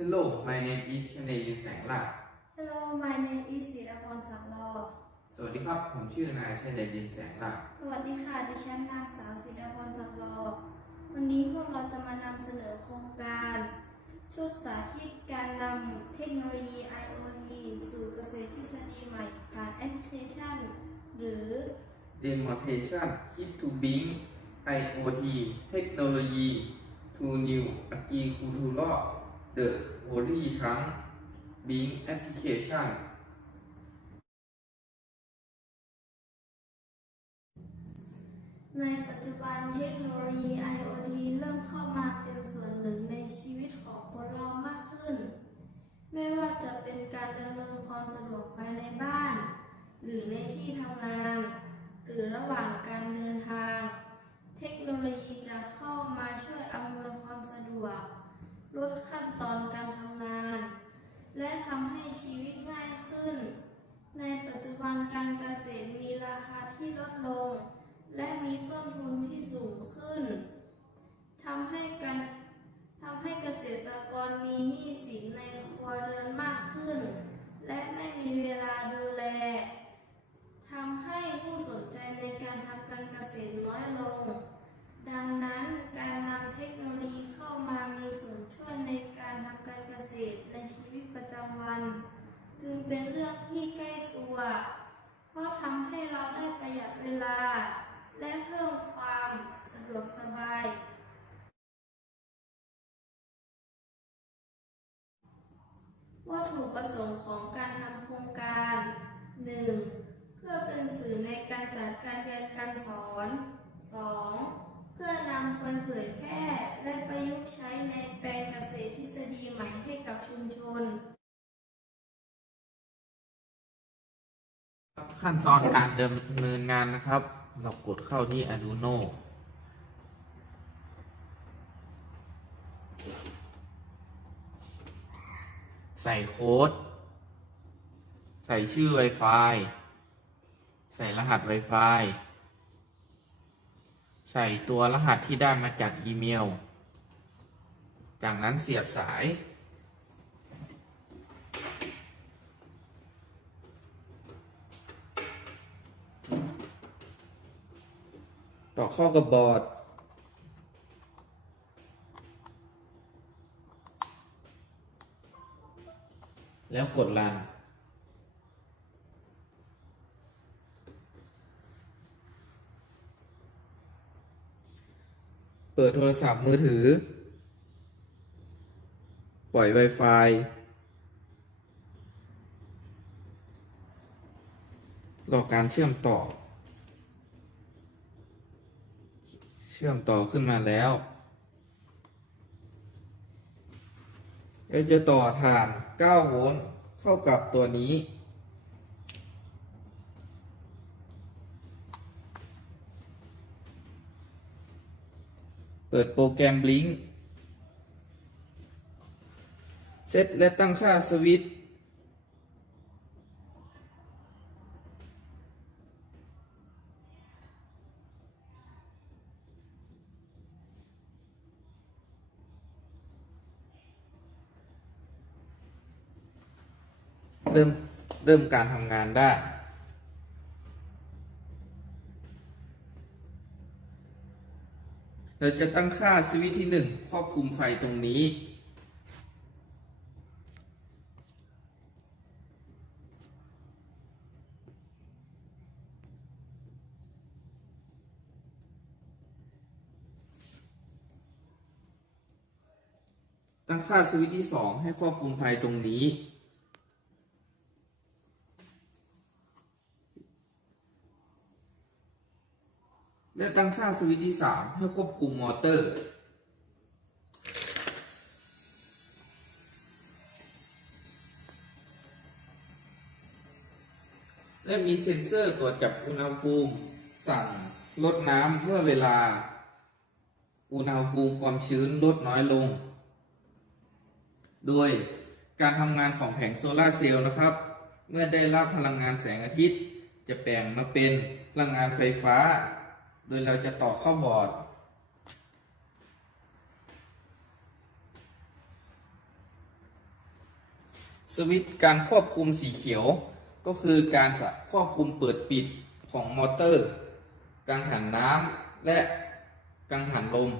Hello my name is ชเนยินแสงหลัก Hello my name is ศิรพรสังรอสวัสดีครับ ผมชื่อนายชเนยินแสงหลัก สวัสดีค่ะ ดิฉันนางสาวศิรพรสังรอวันนี้พวกเราจะมานำเสนอโครงการ ชุดสาธิตการนำเทคโนโลยี IoT สู่เกษตรทฤษฎีใหม่ ผ่านแอปพลิเคชัน หรือ Demonstration Kit to Bing IoT Technology to New Agricultural The Holy ทั้ง Bing Application ในปัจจุบันเทคโนโลยี IoT เริ่มเข้ามาเป็นส่วนหนึ่งในชีวิตของคนเรามากขึ้น ไม่ว่าจะเป็นการดำเนินความสะดวกภายในบ้าน หรือในที่ทำงาน หรือระหว่างการเดินทาง เทคโนโลยีจะเข้ามาช่วยอำนวยความสะดวก ลดขั้นตอนการทำงาน และทำให้ ชีวิตง่ายขึ้น ในปัจจุบันการเกษตรมีราคาที่ลดลง และมีต้นทุนที่สูงขึ้นทำให้การทำให้เกษตรกรมีหนี้สินในครัวเรือนมากขึ้น และไม่มีเวลาดูแลทำให้ผู้สนใจในการทำการเกษตรน้อยลง ดังนั้นการนำเทคโนโลยีำวัน จึงเป็นเรื่องที่ใกล้ตัว เพราะทำให้เราได้ประหยัดเวลา และเพิ่มความสะดวกสบาย วัตถุประสงค์ของการทำโครงการ 1. เพื่อเป็นสื่อในการจัดการเรียนการสอน 2. เพื่อนำไปเผยแพร่และประยุกต์ใช้ในแปลงเกษตรทฤษฎีใหม่ให้กับชุมชน ขั้นตอนการดำเนินงานนะครับ เรากดเข้าที่ Arduino ใส่โค้ด ใส่ชื่อ Wi-Fi ใส่รหัส Wi-Fi ใส่ตัวรหัสที่ได้มาจากอีเมล จากนั้นเสียบสาย ต่อข้ากับบอร์ดแล้วกดรัน เปิดโทรศัพท์มือถือ ปล่อย Wi-Fi รอการเชื่อมต่อ เชื่อมต่อขึ้นมาแล้วเราจะต่อฐาน 9 โวลต์เข้ากับตัวนี้ เปิดโปรแกรม Blink เซตและตั้งค่าสวิตช์ เริ่มเริ่มการทำงานได้ เราจะตั้งค่าสวิตช์ที่หนึ่งครอบคลุมไฟตรงนี้ ตั้งค่าสวิตช์ที่สองให้ครอบคลุมไฟตรงนี้ และตั้งค่าสวิตช์ที่3ให้ควบคุมมอเตอร์ และมีเซ็นเซอร์ตรวจจับอุณหภูมิ สั่งลดน้ำเมื่อเวลา อุณหภูมิความชื้นลดน้อยลง โดยการทำงานของแผงโซลาร์เซลล์นะครับ เมื่อได้รับพลังงานแสงอาทิตย์ จะแปลงมาเป็นพลังงานไฟฟ้า โดยเราจะต่อเข้าบอร์ด สวิตช์การควบคุมสีเขียว ก็คือการควบคุมเปิดปิดของมอเตอร์ กังหันน้ำและกังหันลม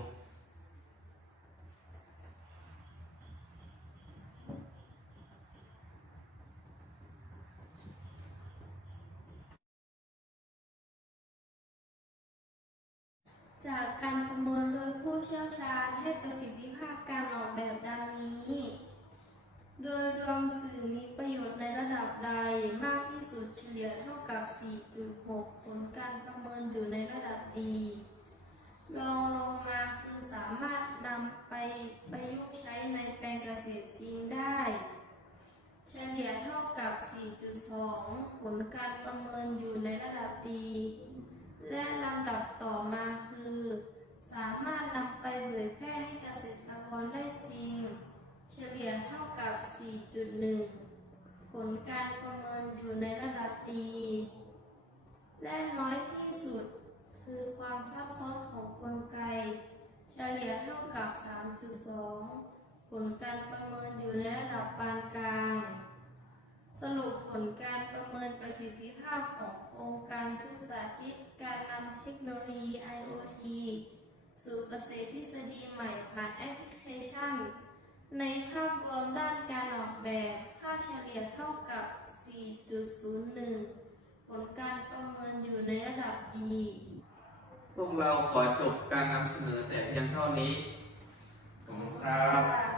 จากการประเมินโดยผู้เชี่ยวชาญให้ประสิทธิภาพการออกแบบดังนี้ โดยรวมสื่อมีประโยชน์ในระดับใดมากที่สุดเฉลี่ยเท่ากับ 4.6 ผลการประเมินอยู่ในระดับดีรองลงมาคือสามารถนำไปประยุกต์ใช้ในแปลงเกษตรจริงได้ เฉลี่ยเท่ากับ 4.2 ผลการประเมินอยู่ในระดับดี และลำดับต่อมาามารถนำไปเผยแพร่ให้เกษตรกรได้จริง เฉลี่ยเท่ากับ 4.1 ผลการประเมินอยู่ในระดับดี และน้อยที่สุดคือความซับซ้อนของกลไก เฉลี่ยเท่ากับ 3.2 ผลการประเมินอยู่ในระดับปานกลาง สรุปผลการประเมินประสิทธิภาพของโครงการชุดสาธิตการนำเทคโนโลยี IoT สู่เกษตรทฤษฎีใหม่ผ่านแอปพลิเคชัน ในภาพรวมด้านการออกแบบ ค่าเฉลี่ยเท่ากับ 4.01 ผลการประเมินอยู่ในระดับดีพวกเราขอจบการนำเสนอแต่เพียงเท่านี้ขอบคุณครับ